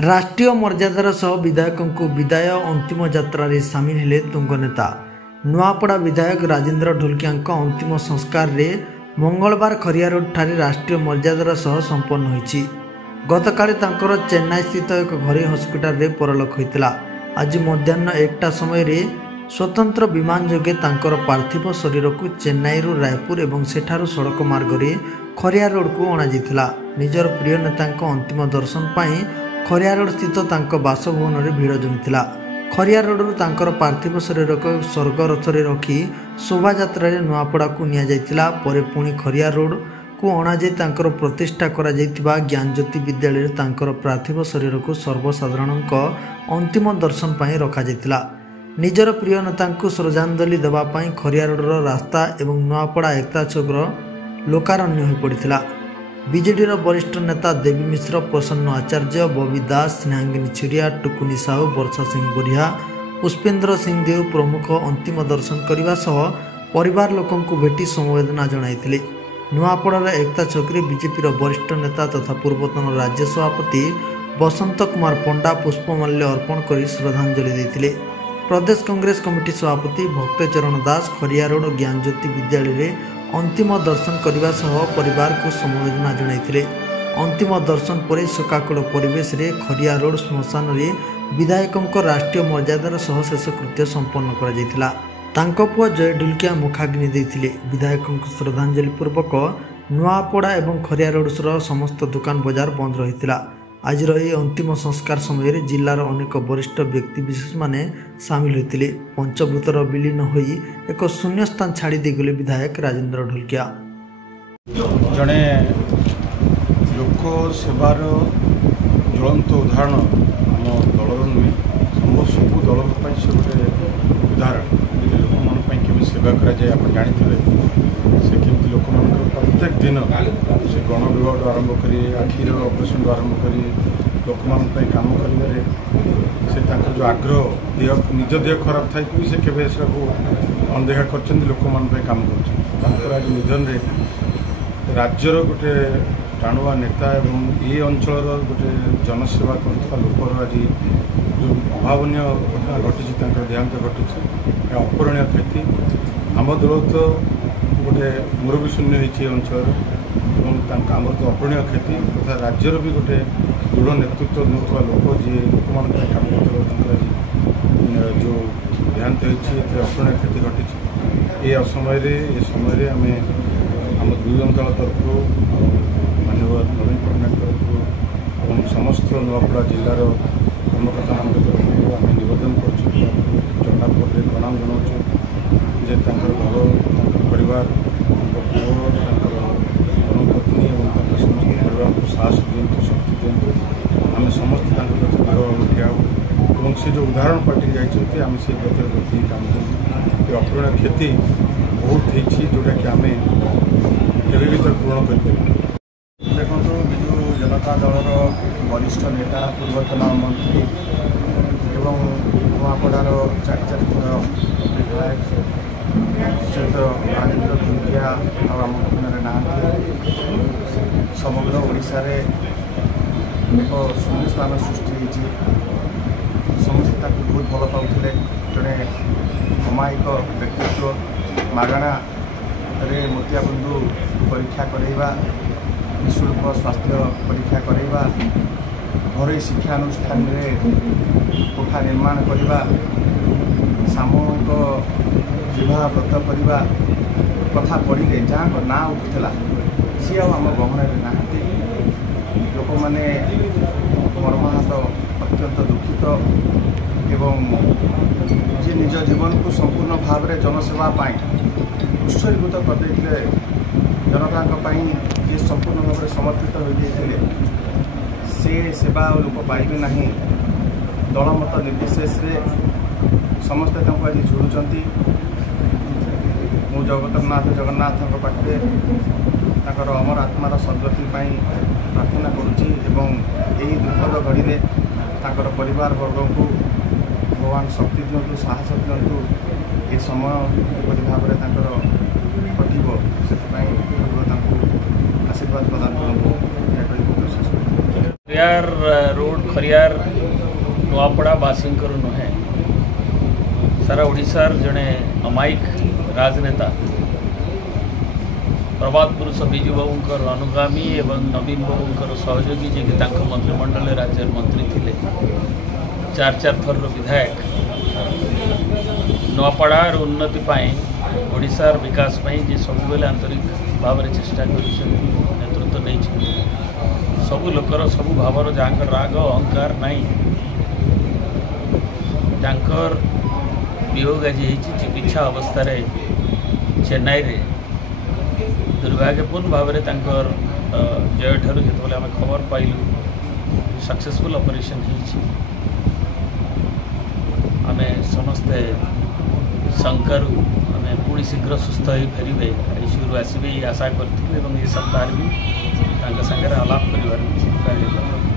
राष्ट्रीय मर्यादार सह विधायकों को विदाय अंतिम यात्रा सामिल हेले तुंग नेता नुआपड़ा विधायक राजेंद्र ढोलकिया अंतिम संस्कार रे मंगलवार खरिया रोड ठारे राष्ट्रीय मर्यादार सह संपन्न होईछि। गतकाली तांकर चेन्नई स्थित एक घरोई हस्पिटाल रे परलोक होइतिला। आज मध्याह्न 1टा समय रे स्वतंत्र विमान जोगे तांकर पार्थिव शरीर को चेन्नई रु रायपुर एवं सेठारु सड़क मार्ग रे खरिया रोड को अणा जाइतिला। निजर प्रिय नेता अंतिम दर्शन पाई खरिया रोड स्थित तांको बासभवन रे भीड़ जमितिला। खरिया रोड रु तांकर पार्थिव शरीर को स्वर्ग रथ रे रखी शोभा यात्रा रे नुआपड़ा को निया जाइतिला। परे पुणी खरिया रोड को अणा जाई तांकर प्रतिष्ठा करा जाइतिबा ज्ञान ज्योति विद्यालय रे तांकर पार्थिव शरीर को सर्वसाधारणक अंतिम दर्शन पाई रखा जाइतिला। निजर प्रिय नेता को श्रद्धांजलि देवा पाई खरिया रोड रो रास्ता एवं नुआपड़ा एकता चौक लोकारण्य हो पड़िथिला। बीजेडी वरिष्ठ नेता देवी मिश्र, प्रसन्न आचार्य, बबी दास, स्नेहांगिनी छुरिया, टुकुनी साहू, वर्षा सिंह बुढ़िया, पुष्पेन्द्र सिंह देव प्रमुख अंतिम दर्शन करने सह परिवार लोकों को भेटी समवेदना जणाइथिले। नुआपड़ार एकता चौकरे बीजेपी वरिष्ठ नेता तथा पूर्वतन राज्य सभापति बसंत कुमार पंडा पुष्पमाल्य अर्पण कर श्रद्धांजलि देथिले। प्रदेश कांग्रेस कमिटी सभापति भक्तचरण दास खरिया रोड ज्ञान ज्योति विद्यालय रे अंतिम दर्शन करने सह परिवार को समवेदना जणाइथिले। अंतिम दर्शन पर शोकाकुल परिवेश रे खरिया रोड श्मशान रे विधायकों राष्ट्रीय मर्यादार सह शेषकृत्य संपन्न करा जाइथिला। तांको पुआ जय ढोलकिया मुखाग्नि देथिले। विधायकों श्रद्धांजलि पूर्वक नुआपड़ा एवं खरिया रोड समस्त दुकान बजार बंद रहितिला। आज अंतिम संस्कार समय जिलार अनेक वरिष्ठ व्यक्ति विशेष माने सामिल होते। पंचभूतर विलीन होई एक शून्य स्थान छाड़ी देगले विधायक राजेंद्र ढोलकिया। जड़े लोक सेवार ज्वलंत उदाहरण आम दलर नुहे सब दल से गोटे उदाहरण लोक मान सेवा कराए आप जानते से कमी लोक प्रत्येक दिन से गण विभाग आरंभ कर आखिर ऑपरेशन आरंभ कर लोक मान काम कर जो आग्रह निज देह खराब था कि से केवे अनदेखा कर लोक मान काम कर आज निधन राज्यर गोटे टाणुआ नेता एवं ये अंचल गोटे जनसेवा कर लोकर आज जो अभावनीय घटना घटी देहांत घटी अपरणीय क्षति आम दल तो गोटे मुरबी शून्य होती अंचल आम तो अपरणीय क्षति तथा राज्यर भी गोटे दृढ़ नेतृत्व नौवा लोक जी लोक मान काम करते जो देहांत होती अपरणीय क्षति घटी ये समय आम आम दुई दल तरफ मानव नवीन पट्टनायक तरफ और समस्त नुआपड़ा जिलार कर्मकर्ता मान तरफ आम नवेदन करपटे प्रणाम जनाऊँ जे घर परिवार पुओ धर्मपत्नी और समस्त परिवार को साहस दिंतु शक्ति दिंतु आम समस्त ठिया और से जो उदाहरण पार्टी जाइए आम से प्रति काम कर अपरणीय क्षति बहुत होती जोटा कि आम केवे भी तो पूर्ण कर देखो विजु जनता दलर वरिष्ठ नेता पूर्वतन मंत्री एवं नुआपड़ार चारिथर विधायक सहित राजेंद्र ढोलकिया आम ना समग्र ओडिशा रे एक शून्य स्थान सृष्टि होती। समस्ते बहुत भल पाते जड़े अमायिक व्यक्तित्व मागणा रे मोतियाबिंदु परीक्षा करवा निःशुल्क स्वास्थ्य परीक्षा करवा घर शिक्षानुष्ठान कोठा निर्माण करवा सामूहिक विवाह व्रत करवा कथा पढ़े जहाँ ना उठूला सी आम गहन नहांती लोक मैंने मर्माहत अत्यंत दुखित एवं जी निज जीवन को संपूर्ण भाव में जनसेवा उत्सर्गीत करते जनता जी संपूर्ण भाव में समर्पित होते से सेवा लोक पाइबे ना दलमत निर्विशेष समस्ते आज झुरुंट मु जगन्नाथ पाखे अमर आत्मार सद्गति प्रार्थना करुँची यही दुखद घड़ी में परिवार वर्ग को भगवान शक्ति दिंतु साहस दिंतु ये समय किपरि भाव में कटिब से आशीर्वाद प्रदान करूँ। खरियार रोड खरियार नुआपड़ा बासी नुहे सारा ओडिशार जड़े अमायिक राजनेता प्रभात पुरुष विजु बाबूर अनुगामी एवं नवीन बाबूर सहयोगी जी मंत्रिमंडल राज्य मंत्री थे 4 थर विधायक नुआपड़ार उन्नति ओडिशार विकास जी सब बेले आंतरिक भाव में चेष्टा कर नेतृत्व नहीं सबू लोकर सबू भावर जहाँ राग अहंकार नहीं जहाँकर वियोग आज चिकित्सा अवस्था चेन्नई रे दुर्भाग्यपूर्ण भाव में जय ठार जो आम खबर पाइलु सक्सेसफुल ऑपरेशन आम समस्ते शंकरु आम पुणी शीघ्र सुस्थ हो फेरबे आईसीयू आसबे आशा कर सप्ताह भी सागर आलाप कर